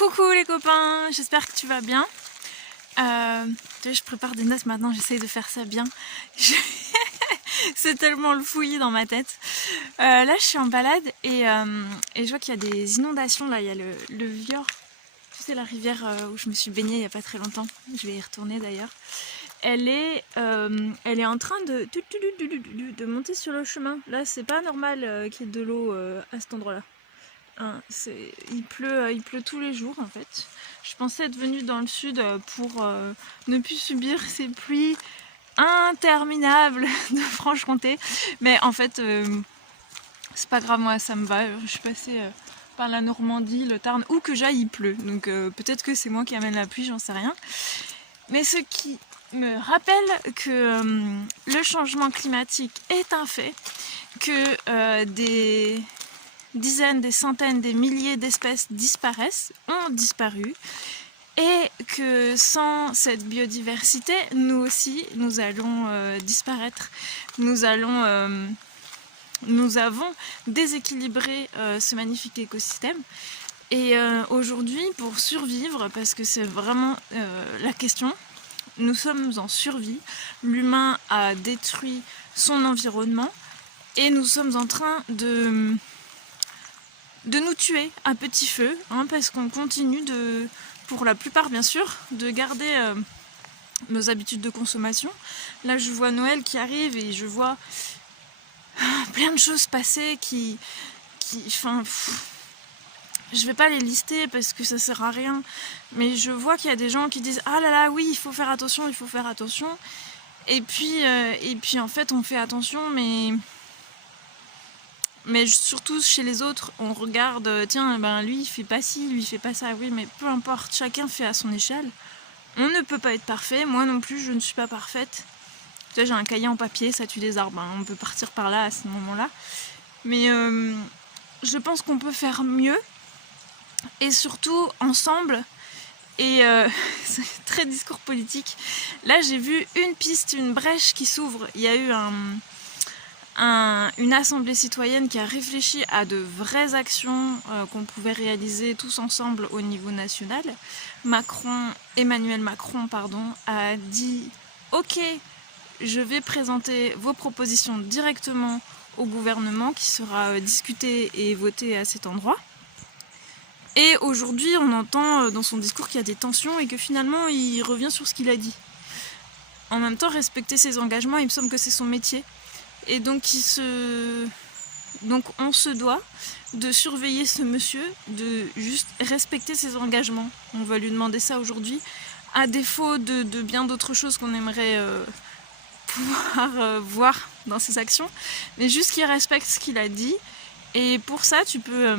Coucou les copains, j'espère que tu vas bien. Je prépare des notes maintenant, j'essaye de faire ça bien. C'est tellement le fouillis dans ma tête. Là je suis en balade et je vois qu'il y a des inondations. Là il y a le Vior, tu sais la rivière où je me suis baignée il n'y a pas très longtemps. Je vais y retourner d'ailleurs. Elle est en train de monter sur le chemin. Là c'est pas normal qu'il y ait de l'eau à cet endroit là. Hein, il pleut tous les jours en fait. Je pensais être venue dans le sud pour ne plus subir ces pluies interminables de Franche-Comté. Mais en fait, c'est pas grave, moi ça me va. Je suis passée par la Normandie, le Tarn, où que j'aille il pleut. Donc peut-être que c'est moi qui amène la pluie, j'en sais rien. Mais ce qui me rappelle que le changement climatique est un fait, que des dizaines, des centaines, des milliers d'espèces ont disparu, et que sans cette biodiversité, nous aussi, nous allons disparaître. Nous avons déséquilibré ce magnifique écosystème. Et aujourd'hui, pour survivre, parce que c'est vraiment la question, nous sommes en survie. L'humain a détruit son environnement et nous sommes en train de nous tuer à petit feu, hein, parce qu'on continue pour la plupart bien sûr, de garder nos habitudes de consommation. Là je vois Noël qui arrive et je vois plein de choses passer je vais pas les lister parce que ça sert à rien, mais je vois qu'il y a des gens qui disent ah là là oui il faut faire attention, et puis en fait on fait attention, mais surtout chez les autres, on regarde, tiens, ben lui il fait pas ci, lui il fait pas ça, oui, mais peu importe, chacun fait à son échelle. On ne peut pas être parfait, moi non plus, je ne suis pas parfaite. Tu vois, j'ai un cahier en papier, ça tue des arbres, hein. On peut partir par là à ce moment-là. Mais je pense qu'on peut faire mieux, et surtout ensemble. Et c'est très discours politique. Là, j'ai vu une piste, une brèche qui s'ouvre. Il y a eu une assemblée citoyenne qui a réfléchi à de vraies actions qu'on pouvait réaliser tous ensemble au niveau national. Emmanuel Macron, a dit « Ok, je vais présenter vos propositions directement au gouvernement qui sera discuté et voté à cet endroit. » Et aujourd'hui, on entend dans son discours qu'il y a des tensions et que finalement, il revient sur ce qu'il a dit. En même temps, respecter ses engagements, il me semble que c'est son métier. Et donc on se doit de surveiller ce monsieur, de juste respecter ses engagements. On va lui demander ça aujourd'hui, à défaut de bien d'autres choses qu'on aimerait pouvoir voir dans ses actions, mais juste qu'il respecte ce qu'il a dit. Et pour ça, tu peux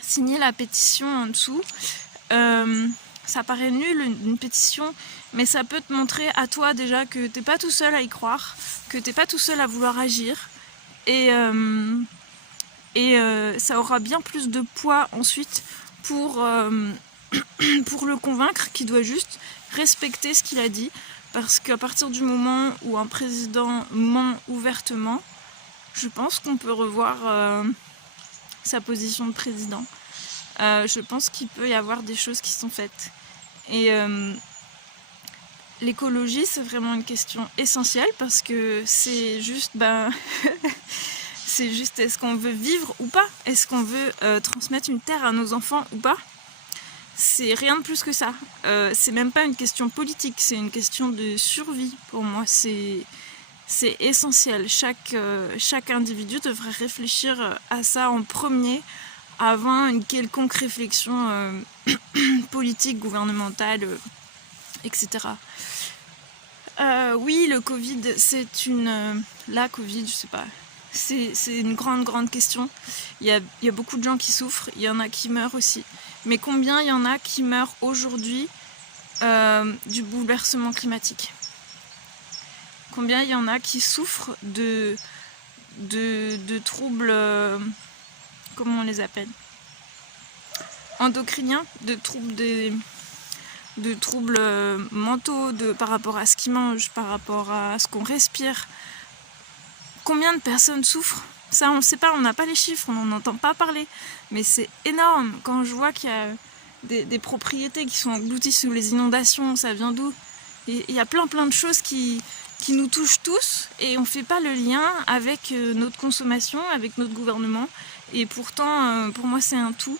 signer la pétition en dessous. Ça paraît nul une pétition, mais ça peut te montrer à toi déjà que t'es pas tout seul à y croire, que t'es pas tout seul à vouloir agir, et ça aura bien plus de poids ensuite pour le convaincre qu'il doit juste respecter ce qu'il a dit, parce qu'à partir du moment où un président ment ouvertement, je pense qu'on peut revoir sa position de président. Je pense qu'il peut y avoir des choses qui sont faites. Et l'écologie, c'est vraiment une question essentielle, parce que c'est juste, c'est juste, est-ce qu'on veut vivre ou pas? Est-ce qu'on veut transmettre une terre à nos enfants ou pas? C'est rien de plus que ça. C'est même pas une question politique, c'est une question de survie pour moi. C'est essentiel. Chaque individu devrait réfléchir à ça en premier, avant une quelconque réflexion politique, gouvernementale, etc. Oui, le Covid, la Covid, je sais pas. C'est une grande question. Il y a beaucoup de gens qui souffrent, il y en a qui meurent aussi. Mais combien il y en a qui meurent aujourd'hui du bouleversement climatique? Combien il y en a qui souffrent de troubles, comment on les appelle, endocriniens, de troubles mentaux, par rapport à ce qu'ils mangent, par rapport à ce qu'on respire. Combien de personnes souffrent? Ça, on ne sait pas, on n'a pas les chiffres, on n'en entend pas parler. Mais c'est énorme quand je vois qu'il y a des propriétés qui sont englouties sous les inondations, ça vient d'où? Il y a plein de choses qui nous touchent tous et on ne fait pas le lien avec notre consommation, avec notre gouvernement. Et pourtant, pour moi, c'est un tout.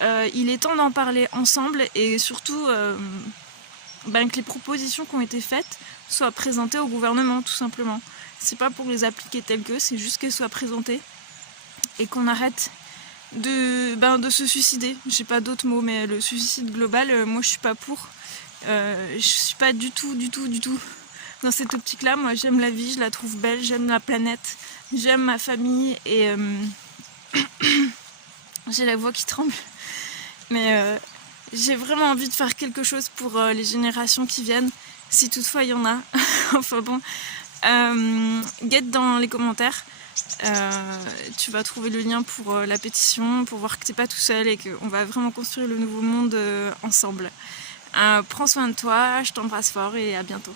Il est temps d'en parler ensemble et surtout que les propositions qui ont été faites soient présentées au gouvernement, tout simplement. C'est pas pour les appliquer telles que, c'est juste qu'elles soient présentées et qu'on arrête de se suicider. J'ai pas d'autres mots, mais le suicide global, moi je suis pas pour. Je suis pas du tout dans cette optique-là. Moi j'aime la vie, je la trouve belle, j'aime la planète, j'aime ma famille et j'ai la voix qui tremble. Mais j'ai vraiment envie de faire quelque chose pour les générations qui viennent, si toutefois il y en a. Enfin bon, guette dans les commentaires. Tu vas trouver le lien pour la pétition, pour voir que t'es pas tout seul et qu'on va vraiment construire le nouveau monde ensemble. Prends soin de toi, je t'embrasse fort et à bientôt.